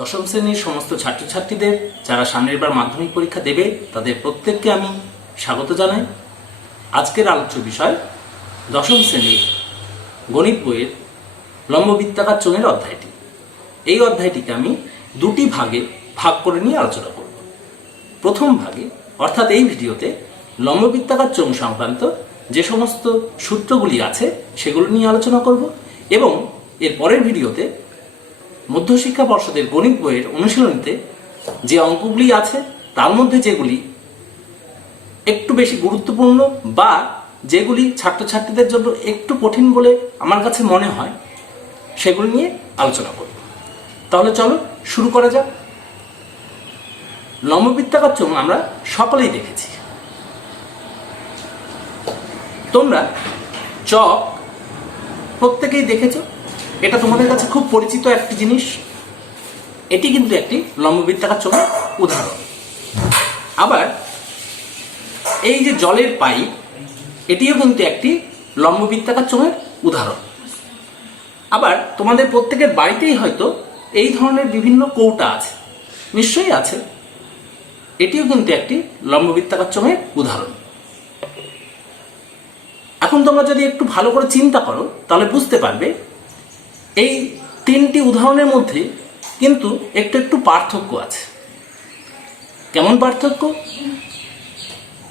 দশম শ্রেণীর সমস্ত ছাত্রছাত্রীদের যারা সামনের বার মাধ্যমিক পরীক্ষা দেবে তাদের প্রত্যেককে আমি স্বাগত জানাই। আজকের আলোচ্য বিষয় দশম শ্রেণীর গণিত বইয়ের লম্ববৃত্তাকার চোঙের অধ্যায়টি। এই অধ্যায়টিকে আমি দুটি ভাগে ভাগ করে নিয়ে আলোচনা করব। প্রথম ভাগে অর্থাৎ এই ভিডিওতে লম্ববৃত্তাকার চোঙ সংক্রান্ত যে সমস্ত সূত্রগুলি আছে সেগুলো নিয়ে আলোচনা করব এবং এর পরের ভিডিওতে মধ্যশিক্ষা পর্ষদের গণিত বইয়ের অনুশীলনীতে যে অঙ্কগুলি আছে তার মধ্যে যেগুলি একটু বেশি গুরুত্বপূর্ণ বা যেগুলি ছাত্রছাত্রীদের জন্য একটু কঠিন বলে আমার কাছে মনে হয় সেগুলি নিয়ে আলোচনা করব। তাহলে চলো শুরু করা যাক। লম্ববৃত্তাকার চোঙ আমরা সকলেই দেখেছি। তোমরা চক প্রত্যেকেই দেখেছো, এটা তোমাদের কাছে খুব পরিচিত একটি জিনিস। এটি কিন্তু একটি লম্ববৃত্তাকার চোঙের উদাহরণ। আবার এই যে জলের পাইপ, এটিও কিন্তু একটি লম্ববৃত্তাকার চোঙের উদাহরণ। আবার তোমাদের প্রত্যেকের বাড়িতেই হয়তো এই ধরনের বিভিন্ন কৌটা আছে, নিশ্চয়ই আছে। এটিও কিন্তু একটি লম্ববৃত্তাকার চোঙের উদাহরণ। এখন তোমরা যদি একটু ভালো করে চিন্তা করো তাহলে বুঝতে পারবে এই তিনটি উদাহরণের মধ্যে কিন্তু একটু একটু পার্থক্য আছে। কেমন পার্থক্য?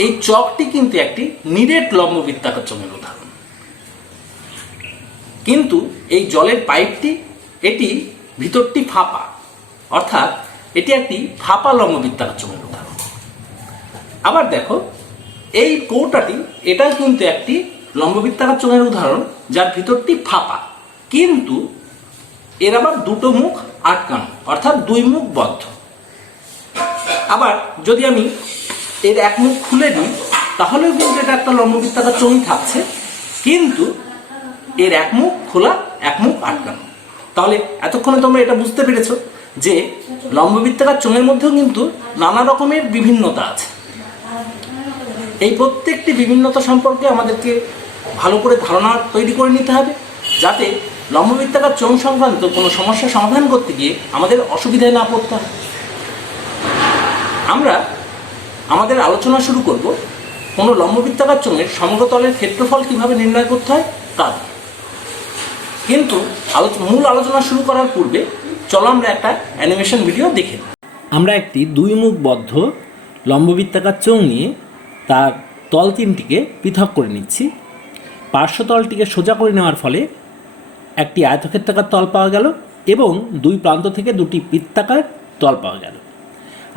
এই চকটি কিন্তু একটি নিরেট লম্ববৃত্তাকার চোঙের উদাহরণ, কিন্তু এই জলের পাইপটি এটি ভিতরটি ফাঁপা, অর্থাৎ এটি একটি ফাঁপা লম্ববৃত্তাকার চোঙের উদাহরণ। আবার দেখো এই কৌটাটি, এটা কিন্তু একটি লম্ববৃত্তাকার চোঙের উদাহরণ যার ভিতরটি ফাঁপা, কিন্তু এর আবার দুটো মুখ আটকানো, অর্থাৎ দুই মুখ বদ্ধ। আবার যদি আমি এর এক মুখ খুলে নিই তাহলেও কিন্তু এটা একটা লম্ববৃত্তাকার চোঙই থাকছে, কিন্তু এর এক মুখ খোলা, এক মুখ আটকানো। তাহলে এতক্ষণে তোমরা এটা বুঝতে পেরেছো যে লম্ববৃত্তাকার চোঙের মধ্যেও কিন্তু নানা রকমের বিভিন্নতা আছে। এই প্রত্যেকটি বিভিন্নতা সম্পর্কে আমাদেরকে ভালো করে ধারণা তৈরি করে নিতে হবে, যাতে লম্ববৃত্তাকার চোঙ সংক্রান্ত কোনো সমস্যা সমাধান করতে গিয়ে আমাদের অসুবিধায় না পড়তে হয়। আমরা আমাদের আলোচনা শুরু করব কোনো লম্ববৃত্তাকার চোঙের সমগ্র তলের ক্ষেত্রফল কিভাবে নির্ণয় করতে হয় তা দিয়ে। কিন্তু মূল আলোচনা শুরু করার পূর্বে চলো আমরা একটা অ্যানিমেশন ভিডিও দেখে নিই। আমরা একটি দুই মুখ বদ্ধ লম্ববৃত্তাকার চোঙ নিয়ে তার তল তিনটিকে পৃথক করে নিচ্ছি। পার্শ্বতলটিকে সোজা করে নেওয়ার ফলে একটি আয়তক্ষেত্রাকার তল পাওয়া গেল এবং দুই প্রান্ত থেকে দুটি বৃত্তাকার তল পাওয়া গেল।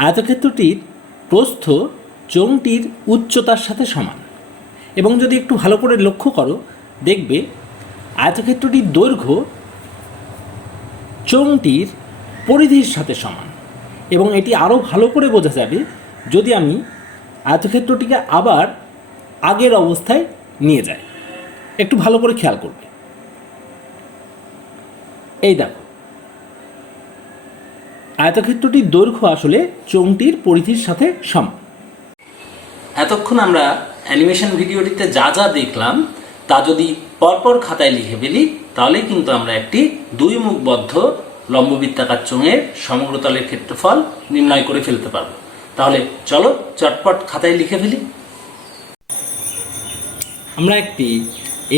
আয়তক্ষেত্রটির প্রস্থ চোঙটির উচ্চতার সাথে সমান, এবং যদি একটু ভালো করে লক্ষ্য করো দেখবে আয়তক্ষেত্রটির দৈর্ঘ্য চোঙটির পরিধির সাথে সমান। এবং এটি আরও ভালো করে বোঝা যাবে যদি আমি আয়তক্ষেত্রটিকে আবার আগের অবস্থায় নিয়ে যাই। একটু ভালো করে খেয়াল করবে। এই দেখো, আয়তক্ষেত্রটির দৈর্ঘ্য আসলে চোঙটির পরিধির সাথে সমান। এতক্ষণ আমরা অ্যানিমেশন ভিডিওটিতে যা যা দেখলাম তা যদি পরপর খাতায় লিখে ফেলি তাহলে কিন্তু আমরা একটি দুই মুখবদ্ধ লম্ববৃত্তাকার চোঙের সমগ্র তলের ক্ষেত্রফল নির্ণয় করে ফেলতে পারবো। তাহলে চলো চটপট খাতায় লিখে ফেলি। আমরা একটি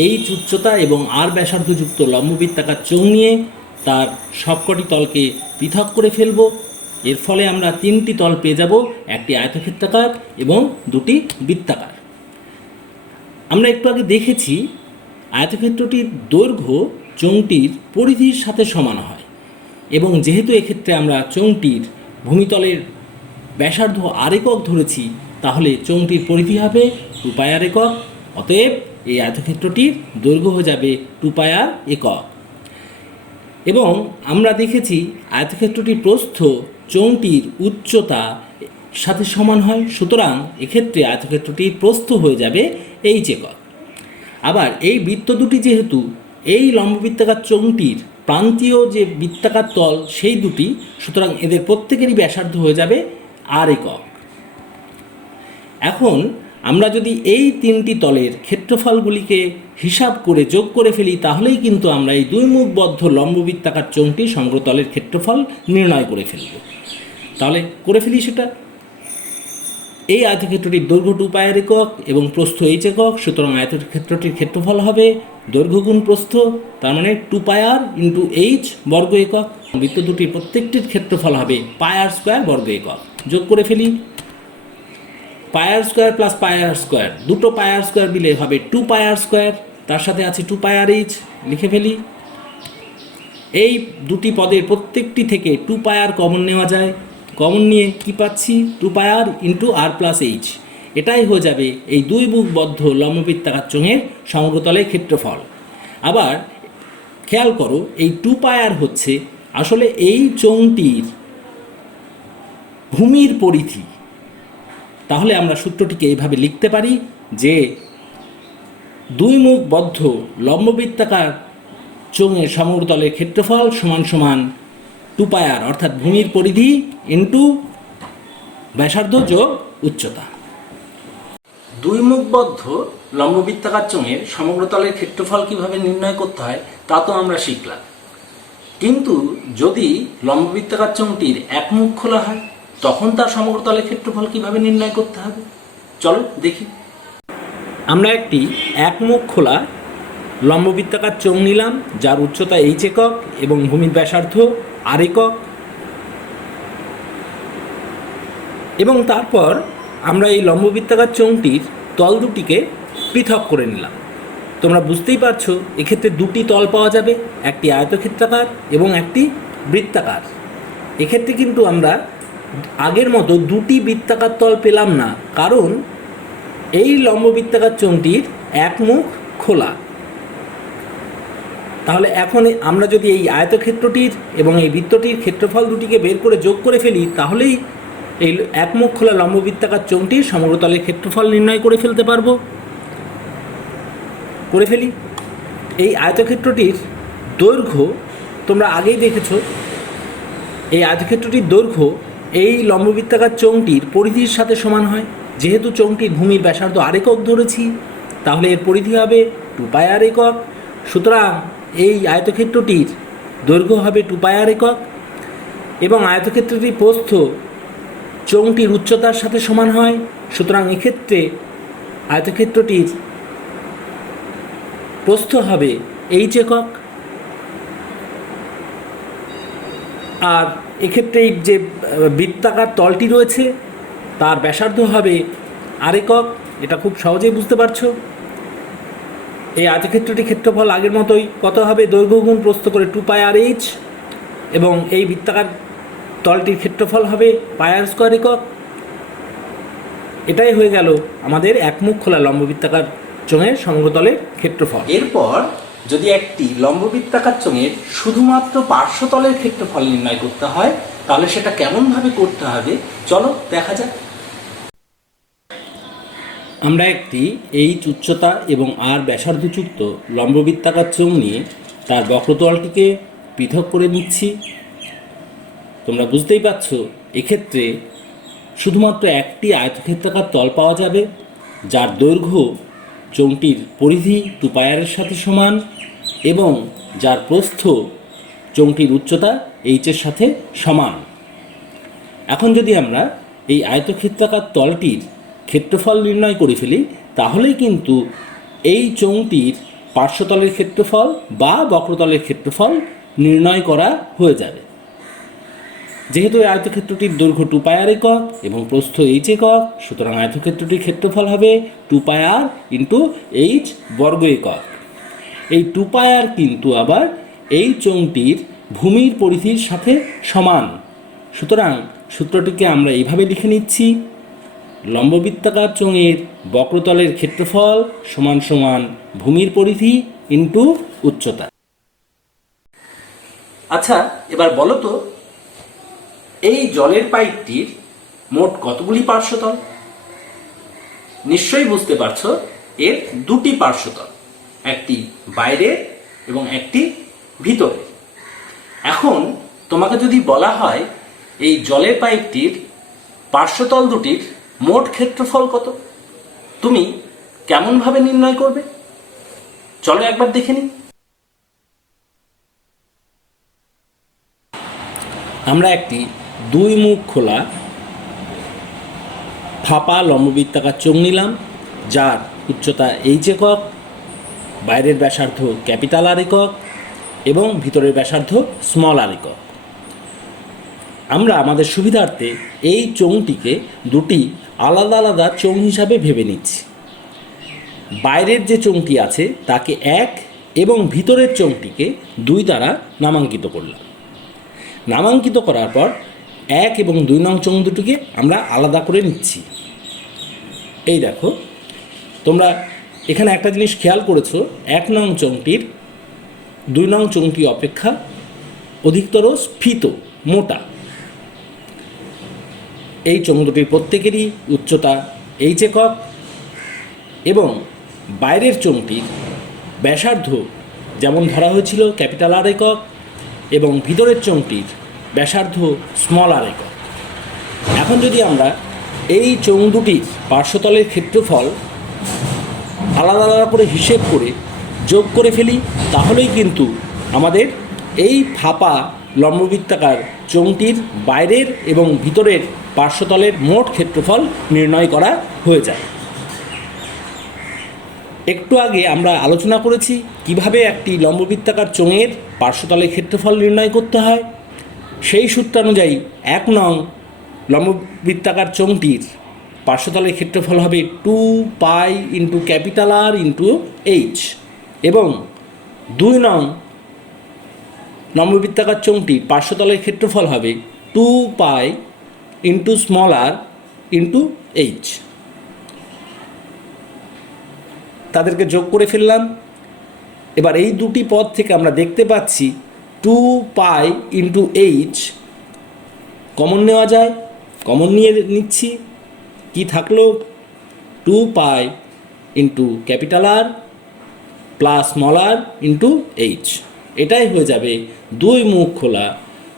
এইচ উচ্চতা এবং আর ব্যাসার্ধযুক্ত লম্ববৃত্তাকার চোঙ নিয়ে তার সবকটি তলকে পৃথক করে ফেলব। এর ফলে আমরা তিনটি তল পেয়ে যাব, একটি আয়তক্ষেত্রাকার এবং দুটি বৃত্তাকার। আমরা একটু আগে দেখেছি আয়তক্ষেত্রটির দৈর্ঘ্য চোঙটির পরিধির সাথে সমান হয়, এবং যেহেতু এক্ষেত্রে আমরা চোঙটির ভূমিতলের ব্যাসার্ধ আর একক ধরেছি, তাহলে চোঙটির পরিধি হবে 2πr একক। অতএব এই আয়তক্ষেত্রটির দৈর্ঘ্য হয়ে যাবে 2πr একক। এবং আমরা দেখেছি আয়তক্ষেত্রটির প্রস্থ চোঙটির উচ্চতা সাথে সমান হয়, সুতরাং এক্ষেত্রে আয়তক্ষেত্রটির প্রস্থ হয়ে যাবে h একক। আবার এই বৃত্ত দুটি যেহেতু এই লম্ববৃত্তাকার চোঙটির প্রান্তীয় যে বৃত্তাকার তল সেই দুটি, সুতরাং এদের প্রত্যেকেরই ব্যাসার্ধ হয়ে যাবে r একক। এখন আমরা যদি এই তিনটি তলের ক্ষেত্রফলগুলিকে হিসাব করে যোগ করে ফেলি, তাহলেই কিন্তু আমরা এই দুই মুখবদ্ধ লম্ববৃত্তাকার চোঙটি সমগ্রতলের ক্ষেত্রফল নির্ণয় করে ফেলব। তাহলে করে ফেলি সেটা। এই আয়তক্ষেত্রটির দৈর্ঘ্য 2π একক এবং প্রস্থ h একক, সুতরাং আয়তক্ষেত্রটির ক্ষেত্রফল হবে দৈর্ঘ্য গুণ প্রস্থ, তার মানে 2πr × h বর্গ একক। বৃত্ত দুটির প্রত্যেকটির ক্ষেত্রফল হবে πr² বর্গ একক। যোগ করে ফেলি। πr² + πr², দুটো πr² দিলে হবে 2πr², তার সাথে আছে 2πrh, লিখে ফেলি। এই দুটি পদের প্রত্যেকটি থেকে 2πr কমন নেওয়া যায়, কমন নিয়ে কি পাচ্ছি? 2πr × r + h। এটাই হয়ে যাবে এই দুই মুখবদ্ধ লম্ববৃত্তাকার চোঙের সমগ্রতলের ক্ষেত্রফল। আবার খেয়াল করো, এই 2πr হচ্ছে আসলে এই চোঙটির ভূমির পরিধি। তাহলে আমরা সূত্রটিকে এইভাবে লিখতে পারি যে দুই মুখবদ্ধ লম্ববৃত্তাকার চোঙের সমগ্রতলের ক্ষেত্রফল সমান সমান 2πr, অর্থাৎ ভূমির পরিধি ইন্টু ব্যাসার্ধ যোগ উচ্চতা। দুই মুখবদ্ধ লম্ববৃত্তাকার চোঙের সমগ্রতলের ক্ষেত্রফল কিভাবে নির্ণয় করতে হয় তা তো আমরা শিখলাম, কিন্তু যদি লম্ববৃত্তাকার চোঙটির এক মুখ খোলা হয় তখন তার সমগ্রতলের ক্ষেত্রফল কিভাবে নির্ণয় করতে হবে, চলো দেখি। আমরা একটি এক মুখ খোলা লম্ববৃত্তাকার চোঙ নিলাম, যার উচ্চতা h একক এবং ভূমির ব্যাসার্ধ r একক, এবং তারপর আমরা এই লম্ববৃত্তাকার চোঙটির তল দুটিকে পৃথক করে নিলাম। তোমরা বুঝতেই পারছো এক্ষেত্রে দুটি তল পাওয়া যাবে, একটি আয়তক্ষেত্রাকার এবং একটি বৃত্তাকার। এক্ষেত্রে কিন্তু আমরা আগের মতো দুটি বৃত্তাকার তল পেলাম না, কারণ এই লম্ববৃত্তাকার চোঙটির এক মুখ খোলা। তাহলে এখন আমরা যদি এই আয়তক্ষেত্রটির এবং এই বৃত্তটির ক্ষেত্রফল দুটিকে বের করে যোগ করে ফেলি, তাহলেই এই এক মুখ খোলা লম্ববৃত্তাকার চোঙটির সমগ্রতলের ক্ষেত্রফল নির্ণয় করে ফেলতে পারবো। করে ফেলি। এই আয়তক্ষেত্রটির দৈর্ঘ্য তোমরা আগেই দেখেছো, এই আয়তক্ষেত্রটির দৈর্ঘ্য এই লম্ববৃত্তাকার চোঙটির পরিধির সাথে সমান হয়। যেহেতু চোঙটির ভূমির ব্যাসার্ধ r একক ধরেছি, তাহলে এর পরিধি হবে 2πr একক। সুতরাং এই আয়তক্ষেত্রটির দৈর্ঘ্য হবে 2πr একক এবং আয়তক্ষেত্রটির প্রস্থ চোঙটির উচ্চতার সাথে সমান হয়। সুতরাং এক্ষেত্রে আয়তক্ষেত্রটির প্রস্থ হবে h একক, আর এক্ষেত্রে এই যে বৃত্তাকার তলটি রয়েছে তার ব্যাসার্ধ হবে r একক। এটা খুব সহজেই বুঝতে পারছো। এই আয়তক্ষেত্রটির ক্ষেত্রফল আগের মতোই কত হবে? দৈর্ঘ্য গুণ প্রস্থ করে 2πrh, এবং এই বৃত্তাকার তলটির ক্ষেত্রফল হবে πr² একক। এটাই হয়ে গেল আমাদের একমুখ খোলা লম্ববৃত্তাকার চোঙের সমগ্রতলের ক্ষেত্রফল। এরপর যদি একটি লম্ববৃত্তাকার চোঙের শুধুমাত্র পার্শ্বতলের ক্ষেত্রফল নির্ণয় করতে হয়, তাহলে সেটা কেমনভাবে করতে হবে চলো দেখা যাক। আমরা একটি h উচ্চতা এবং r ব্যাসার্ধযুক্ত লম্ববৃত্তাকার চোঙ নিয়ে তার বক্রতলটিকে পৃথক করে নিচ্ছি। তোমরা বুঝতেই পারছো এক্ষেত্রে শুধুমাত্র একটি আয়তক্ষেত্রাকার তল পাওয়া যাবে, যার দৈর্ঘ্য চোঙটির পরিধি 2πr এর সাথে সমান এবং যার প্রস্থ চোঙটির উচ্চতা h এর সাথে সমান। এখন যদি আমরা এই আয়তক্ষেত্রাকার তলটির ক্ষেত্রফল নির্ণয় করে ফেলি, তাহলেই কিন্তু এই চোঙটির পার্শ্বতলের ক্ষেত্রফল বা বক্রতলের ক্ষেত্রফল নির্ণয় করা হয়ে যাবে। যেহেতু এই আয়তক্ষেত্রটির দৈর্ঘ্য 2πr একক এবং প্রস্থ h একক, সুতরাং আয়তক্ষেত্রটির ক্ষেত্রফল হবে 2πr × h বর্গ একক। এই 2πr কিন্তু আবার এই চোঙটির ভূমির পরিধির সাথে সমান। সুতরাং সূত্রটিকে আমরা এইভাবে লিখে নিচ্ছি: লম্ববৃত্তাকার চোঙের বক্রতলের ক্ষেত্রফল সমান সমান ভূমির পরিধি ইন্টু উচ্চতা। আচ্ছা, এবার বলো তো এই জলের পাইপটির মোট কতগুলি পার্শ্বতল? নিশ্চয়ই বুঝতে পারছো এর দুটি পার্শ্বতল, একটি বাইরের এবং একটি ভিতরের। এখন তোমাকে যদি বলা হয় এই জলের পাইপটির পার্শ্বতল দুটির মোট ক্ষেত্রফল কত, তুমি কেমনভাবে নির্ণয় করবে? চলো একবার দেখে নিই। আমরা একটি 2 মুখ খোলা ফাঁপা লম্ববৃত্তাকার চোঙ নিলাম, যার উচ্চতা এইচ একক, বাইরের ব্যাসার্ধ ক্যাপিটাল আর একক এবং ভিতরের ব্যাসার্ধ স্মল আর একক। আমরা আমাদের সুবিধার্থে এই চোঙটিকে দুটি আলাদা আলাদা চোঙ হিসাবে ভেবে নিচ্ছি। বাইরের যে চোঙটি আছে তাকে 1 এবং ভিতরের চোঙটিকে 2 দ্বারা নামাঙ্কিত করলাম। নামাঙ্কিত করার পর 1 এবং 2 নং চোঙ দুটিকে আমরা আলাদা করে নিচ্ছি। এই দেখো, তোমরা এখানে একটা জিনিস খেয়াল করেছো, 1 নং চোঙটির 2 নং চোঙটি অপেক্ষা অধিকতর স্ফীত, মোটা। এই চোঙ দুটির প্রত্যেকেরই উচ্চতা এইচ একক এবং বাইরের চোঙটির ব্যাসার্ধ যেমন ধরা হয়েছিল ক্যাপিটাল আর একক এবং ভিতরের চোঙটির ব্যাসার্ধ স্মল আর একক। এখন যদি আমরা এই চোঙ দুটির পার্শ্বতলের ক্ষেত্রফল আলাদা আলাদা করে হিসেব করে যোগ করে ফেলি, তাহলেই কিন্তু আমাদের এই ফাঁপা লম্ববৃত্তাকার চোঙটির বাইরের এবং ভিতরের পার্শ্বতলের মোট ক্ষেত্রফল নির্ণয় করা হয়ে যায়। একটু আগে আমরা আলোচনা করেছি কিভাবে একটি লম্ববৃত্তাকার চোঙের পার্শ্বতলের ক্ষেত্রফল নির্ণয় করতে হয়। সেই সূত্রানুযায়ী 1 নং লম্ববৃত্তাকার চোঙটির পার্শ্বতলের ক্ষেত্রফল হবে 2 pi into capital R into H এবং 2 নং লম্ববৃত্তাকার চোঙটির পার্শ্বতলের ক্ষেত্রফল হবে 2 pi into small R into H. তাদেরকে যোগ করে ফেললাম। এবার এই দুটি পদ থেকে আমরা দেখতে পাচ্ছি 2 পাই ইন্টু এইচ কমন নেওয়া যায়, কমন নিয়ে নিচ্ছি। কি থাকলো? 2 pi into capital R plus small R into H. এটাই হয়ে যাবে 2 মুখ খোলা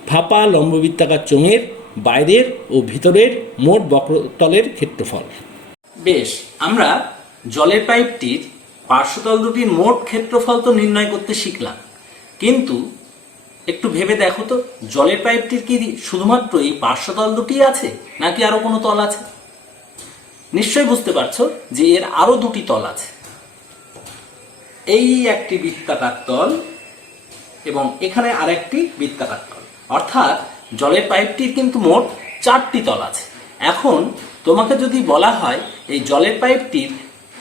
ফাঁপা লম্ববৃত্তাকার চোঙের বাইরের ও ভিতরের মোট বক্রতলের ক্ষেত্রফল। বেশ, আমরা জলের পাইপটির পার্শ্বতল দুটির মোট ক্ষেত্রফল তো নির্ণয় করতে শিখলাম, কিন্তু একটু ভেবে দেখো তো, জলের পাইপটির কি শুধুমাত্র এই পার্শ্বতল দুটি আছে নাকি আরো কোনো তল আছে? নিশ্চয়ই বুঝতে পারছো যে এর আরো দুটি তল আছে। এই একটি বৃত্তাকার তল এবং এখানে আরেকটি বৃত্তাকার তল, অর্থাৎ জলের পাইপটির কিন্তু মোট 4টি তল আছে। এখন তোমাকে যদি বলা হয় এই জলের পাইপটির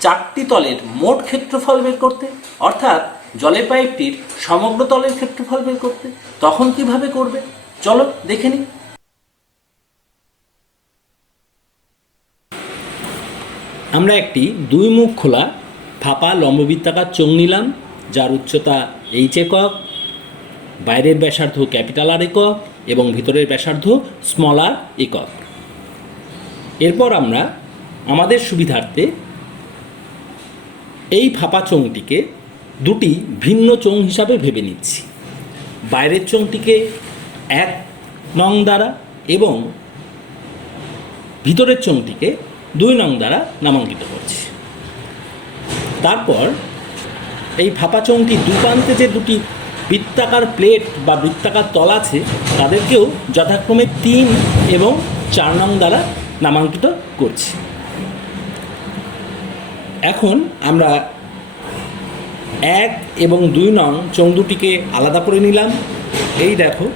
4টি তলের মোট ক্ষেত্রফল বের করতে, অর্থাৎ জলের পাইপটির সমগ্র তলের ক্ষেত্রফল বের করতে, তখন কিভাবে করবে চলো দেখে নিই। আমরা একটি 2 মুখ খোলা ফাঁপা লম্ববৃত্তাকার চোঙ নিলাম, যার উচ্চতা এইচ একক, বাইরের ব্যাসার্ধ ক্যাপিটাল আর একক এবং ভিতরের ব্যাসার্ধ স্মল আর একক। এরপর আমরা আমাদের সুবিধার্থে এই ফাঁপা চোঙটিকে দুটি ভিন্ন চোঙ হিসাবে ভেবে নিচ্ছি। বাইরের চোঙটিকে 1 নং দ্বারা এবং ভিতরের চোঙটিকে 2 নং দ্বারা নামাঙ্কিত করছি। তারপর এই ফাঁপা চোঙটি দুপ্রান্তে যে দুটি বৃত্তাকার প্লেট বা বৃত্তাকার তল আছে তাদেরকেও যথাক্রমে 3 এবং 4 নং দ্বারা নামাঙ্কিত করছি। এখন আমরা 1 এবং 2 নং চোঙ দুটিকে আলাদা করে নিলাম। এই দেখো,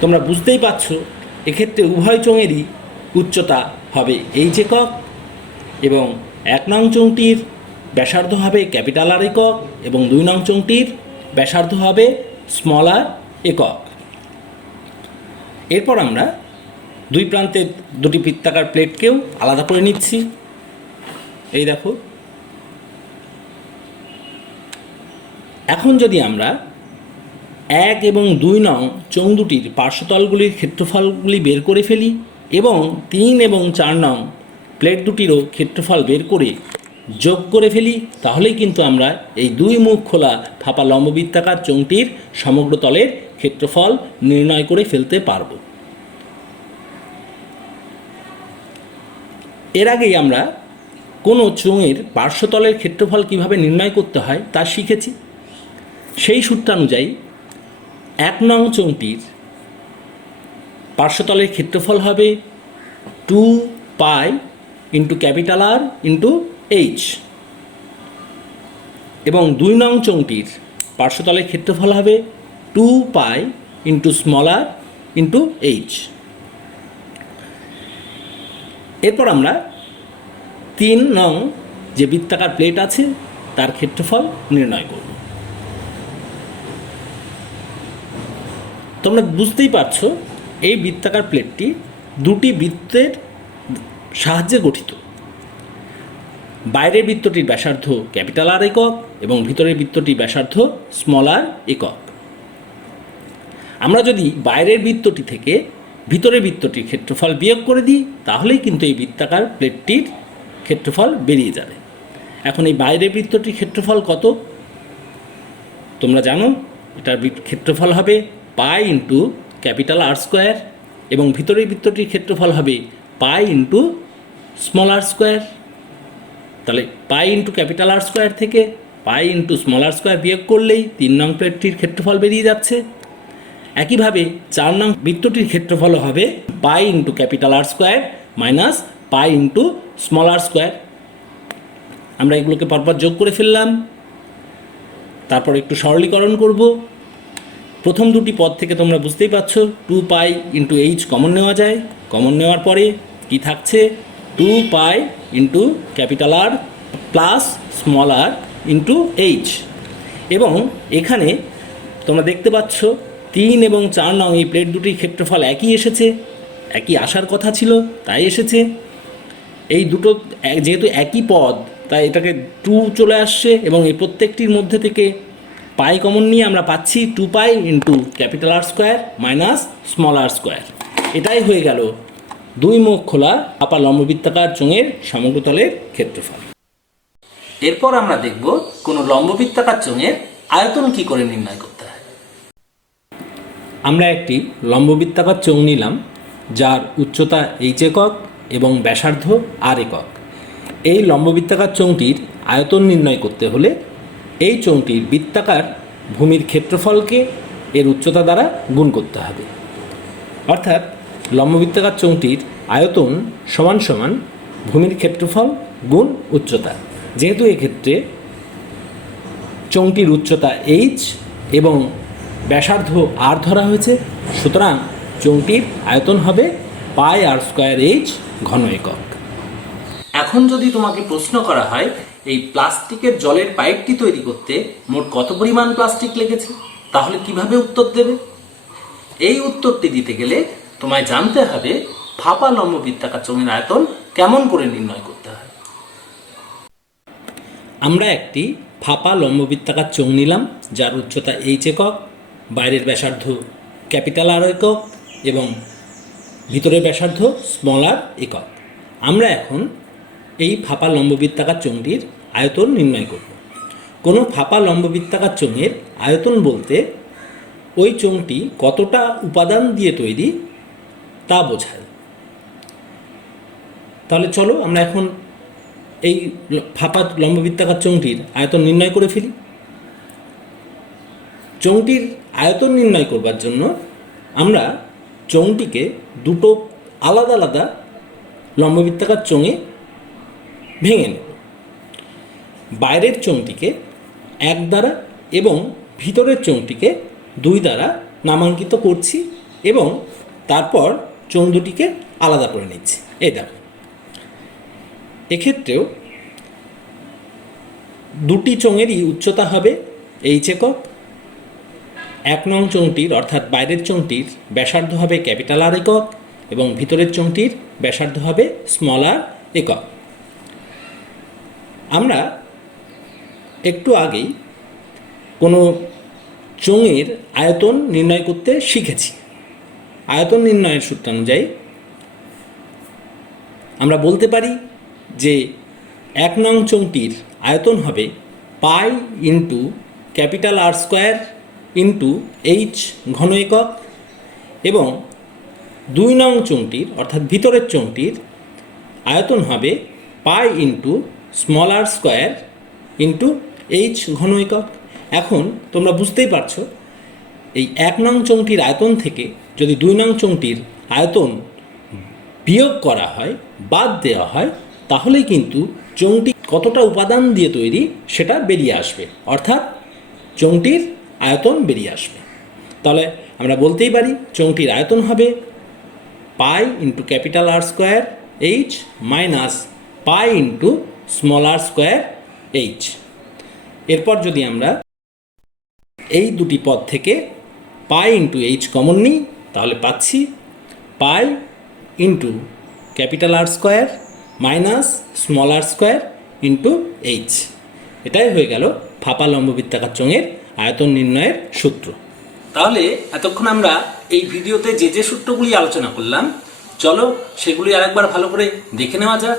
তোমরা বুঝতেই পারছো এক্ষেত্রে উভয় চোঙেরই উচ্চতা হবে এইচ একক এবং 1 নং চোঙটির ব্যাসার্ধ হবে ক্যাপিটাল আর একক এবং 2 নং চোঙটির ব্যাসার্ধ হবে স্মল আর একক। এরপর আমরা দুই প্রান্তের দুটি বৃত্তাকার প্লেটকেও আলাদা করে নিচ্ছি। এই দেখো, এখন যদি আমরা 1 এবং 2 নং চোঙ দুটির পার্শ্বতলগুলির ক্ষেত্রফলগুলি বের করে ফেলি এবং 3 এবং 4 নং প্লেট দুটিরও ক্ষেত্রফল বের করে যোগ করে ফেলি, তাহলেই কিন্তু আমরা এই 2 মুখ খোলা ফাঁপা লম্ববৃত্তাকার চোঙটির সমগ্র তলের ক্ষেত্রফল নির্ণয় করে ফেলতে পারব। এর আগেই আমরা কোনো চোঙের পার্শ্বতলের ক্ষেত্রফল কিভাবে নির্ণয় করতে হয় তা শিখেছি। সেই সূত্রানুযায়ী 1 নং চোঙটির পার্শ্বতলের ক্ষেত্রফল হবে 2 pi into capital R into H, এবং 2 নং চোঙটির পার্শ্বতলের ক্ষেত্রফল হবে 2 pi into small R into H. এরপর আমরা 3 নং যে বৃত্তাকার প্লেট আছে তার ক্ষেত্রফল নির্ণয় করব। তোমরা বুঝতেই পারছো এই বৃত্তাকার প্লেটটি দুটি বৃত্তের সাহায্যে গঠিত। বাইরের বৃত্তটির ব্যাসার্ধ ক্যাপিটাল আর একক এবং ভিতরের বৃত্তটির ব্যাসার্ধ স্মল আর একক। আমরা যদি বাইরের বৃত্তটি থেকে ভিতরের বৃত্তটির ক্ষেত্রফল বিয়োগ করে দিই তাহলেই কিন্তু এই বৃত্তাকার প্লেটটির ক্ষেত্রফল বেরিয়ে যাবে। এখন এই বাইরের বৃত্তটির ক্ষেত্রফল কত তোমরা জানো, এটার ক্ষেত্রফল হবে pi into capital R square এবং ভিতরের বৃত্তটির ক্ষেত্রফল হবে pi into small R square. তাহলে pi into capital R square থেকে pi into small R square বিয়োগ করলেই 3 নং প্লেটটির ক্ষেত্রফল বেরিয়ে যাচ্ছে। একইভাবে 4 নং বৃত্তটির ক্ষেত্রফল হবে pi into capital R square minus pi into small R square. আমরা এগুলোকে পরপর যোগ করে ফেললাম, তারপর একটু সরলীকরণ করব। প্রথম দুটি পদ থেকে তোমরা বুঝতেই পারছো 2 পাই ইন্টু এইচ কমন নেওয়া যায়। কমন নেওয়ার পরে কি থাকছে 2 pi into capital R plus small R into H. এবং এখানে তোমরা দেখতে পাচ্ছ 3 এবং 4 নং এই প্লেট দুটির ক্ষেত্রফল একই এসেছে, একই আসার কথা ছিল তাই এসেছে। এই দুটো যেহেতু একই পদ তাই এটাকে 2 চলে আসছে এবং এই প্রত্যেকটির মধ্যে থেকে পাই কমন নিয়ে আমরা পাচ্ছি 2 pi into capital R square minus small R square. এটাই হয়ে গেল 2 মুখ খোলা ফাঁপা লম্ববৃত্তাকার চোঙের সমগ্রতলের ক্ষেত্রফল। এরপর আমরা দেখব কোনো লম্ববৃত্তাকার চোঙের আয়তন কি করে নির্ণয় করতে হয়। আমরা একটি লম্ববৃত্তাকার চোঙ নিলাম যার উচ্চতা এইচ একক এবং ব্যাসার্ধ আর একক। এই লম্ববৃত্তাকার চোঙটির আয়তন নির্ণয় করতে হলে এই চোঙটির বৃত্তাকার ভূমির ক্ষেত্রফলকে এর উচ্চতা দ্বারা গুণ করতে হবে। অর্থাৎ লম্ববৃত্তাকার চোঙটির আয়তন সমান সমান ভূমির ক্ষেত্রফল গুণ উচ্চতা। যেহেতু এক্ষেত্রে চোঙটির উচ্চতা এইচ এবং ব্যাসার্ধ আর ধরা হয়েছে, সুতরাং চোঙটির আয়তন হবে পাই আর স্কোয়ার এইচ ঘন একক। এখন যদি তোমাকে প্রশ্ন করা হয় এই প্লাস্টিকের জলের পাইপটি তৈরি করতে মোট কত পরিমাণ প্লাস্টিক লেগেছে, তাহলে কিভাবে উত্তর দেবে? এই উত্তরটি দিতে গেলে তোমায় জানতে হবে ফাঁপা লম্ববৃত্তাকার চোঙের আয়তন কেমন করে নির্ণয় করতে হয়। আমরা একটি ফাঁপা লম্ববৃত্তাকার চোঙ নিলাম যার উচ্চতা এইচ একক, বাইরের ব্যাসার্ধ ক্যাপিটাল আর একক এবং ভিতরের ব্যাসার্ধ স্মল আর একক। আমরা এখন এই ফাঁপা লম্ববৃত্তাকার চোঙটির আয়তন নির্ণয় করব। কোনো ফাঁপা লম্ববৃত্তাকার চোঙের আয়তন বলতে ওই চোঙটি কতটা উপাদান দিয়ে তৈরি তা বোঝায়। তাহলে চলো আমরা এখন এই ফাঁপা লম্ববৃত্তাকার চোঙটির আয়তন নির্ণয় করে ফেলি। চোঙটির আয়তন নির্ণয় করবার জন্য আমরা চোঙটিকে দুটো আলাদা আলাদা লম্ববৃত্তাকার চোঙে ভেঙে নেব। বাইরের চোঙটিকে 1 দ্বারা এবং ভিতরের চোঙটিকে 2 দ্বারা নামাঙ্কিত করছি এবং তারপর চোঙ দুটিকে আলাদা করে নিচ্ছি। এই দেখো, এক্ষেত্রেও দুটি চোঙেরই উচ্চতা হবে এইচ একক। 1 নং চোঙটির অর্থাৎ বাইরের চোঙটির ব্যাসার্ধ হবে ক্যাপিটাল আর একক এবং ভিতরের চোঙটির ব্যাসার্ধ হবে স্মল আর একক। আমরা একটু আগেই কোনো চোঙের আয়তন নির্ণয় করতে শিখেছি। আয়তন নির্ণয়ের সূত্রানুযায়ী আমরা বলতে পারি যে 1 নং চোঙটির আয়তন হবে pi into capital R square into H ঘন একক এবং 2 নং চোঙটির অর্থাৎ ভিতরের চোঙটির আয়তন হবে pi into small R square into H ঘন একক। এখন তোমরা বুঝতেই পারছো এই 1 নং চোঙটির আয়তন থেকে যদি 2 নং চোঙটির আয়তন বিয়োগ করা হয়, বাদ দেওয়া হয়, তাহলেই কিন্তু চোঙটি কতটা উপাদান দিয়ে তৈরি সেটা বেরিয়ে আসবে, অর্থাৎ চোঙটির আয়তন বেরিয়ে আসবে। তাহলে আমরা বলতেই পারি চোঙটির আয়তন হবে pi into capital R square H minus pi into small R square H. এরপর যদি আমরা এই দুটি পদ থেকে পাই ইন্টু এইচ কমন নিই, তাহলে পাচ্ছি pi into capital R square minus small R square into H. এটাই হয়ে গেল ফাঁপা লম্ববৃত্তাকার চোঙের আয়তন নির্ণয়ের সূত্র। তাহলে এতক্ষণ আমরা এই ভিডিওতে যে যে সূত্রগুলি আলোচনা করলাম, চলো সেগুলি আরেকবার ভালো করে দেখে নেওয়া যাক।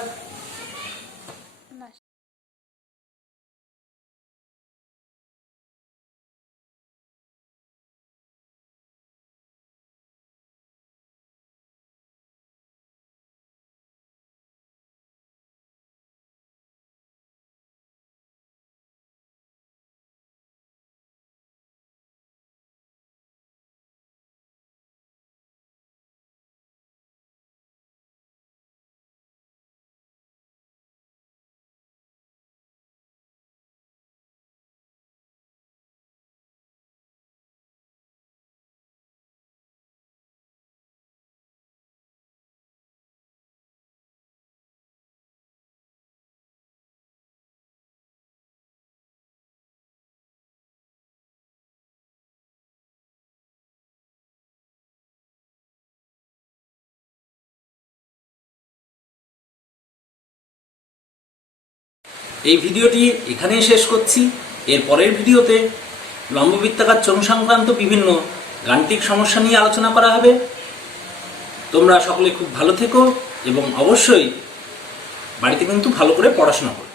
এই ভিডিওটি এখানেই শেষ করছি। এর পরের ভিডিওতে লম্ববৃত্তাকার চোঙ সংক্রান্ত বিভিন্ন গাণিতিক সমস্যা নিয়ে আলোচনা করা হবে। তোমরা সকলে খুব ভালো থেকো এবং অবশ্যই বাড়িতে কিন্তু ভালো করে পড়াশোনা করো।